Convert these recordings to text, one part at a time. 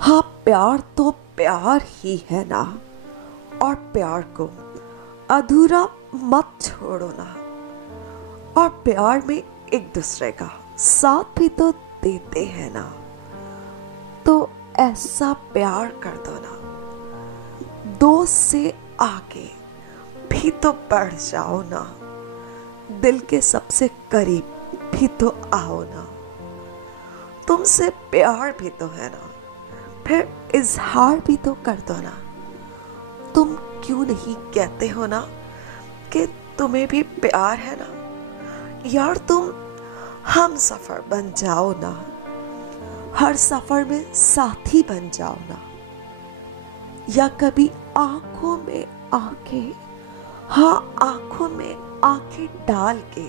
हाँ, प्यार तो प्यार ही है ना, और प्यार को अधूरा मत छोड़ो ना। और प्यार में एक दूसरे का साथ भी तो देते हैं ना, तो ऐसा प्यार कर दो ना। दोस्त से आगे भी तो बढ़ जाओ ना, दिल के सबसे करीब भी तो आओ ना। तुमसे प्यार भी तो है ना, फिर इजहार भी तो कर दो ना। तुम क्यों नहीं कहते हो ना कि तुम्हें भी प्यार है ना। यार, तुम हम सफर बन जाओ ना, हर सफर में साथी बन जाओ ना। या कभी आंखों में आके, हाँ, आंखों में आंखें डाल के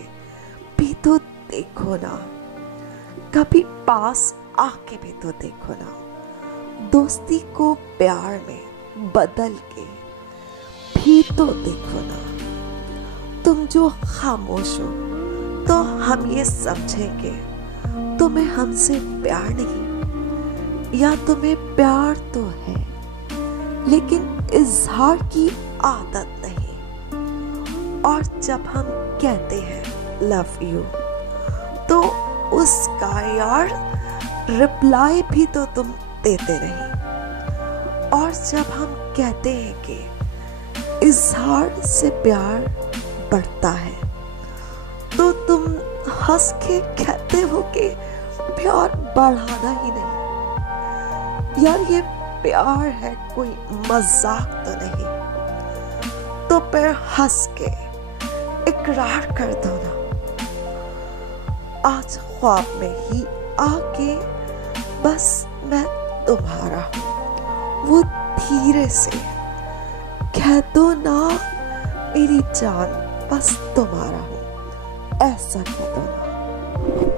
भी तो देखो ना। कभी पास आके भी तो देखो ना। दोस्ती को प्यार में बदल के भी तो देखो ना। तुम जो खामोश हो तो हम ये समझेंगे तुम्हें हमसे प्यार नहीं, या तुम्हें प्यार तो है लेकिन इजहार की आदत नहीं। और जब हम कहते हैं लव यू, तो उसका यार रिप्लाई भी तो तुम देते नहीं। और जब हम कहते हैं कि इजहार से प्यार बढ़ता है, तो तुम हंस के कहते हो कि प्यार बढ़ाना ही नहीं। यार, ये प्यार है, कोई मजाक तो नहीं। तो फिर हंस के इकरार कर दो ना। आज ख्वाब में ही आके बस मैं तुम्हारा हूँ, वो धीरे से कह दो ना। मेरी जान बस तुम्हारा हूँ, ऐसा कह दो ना।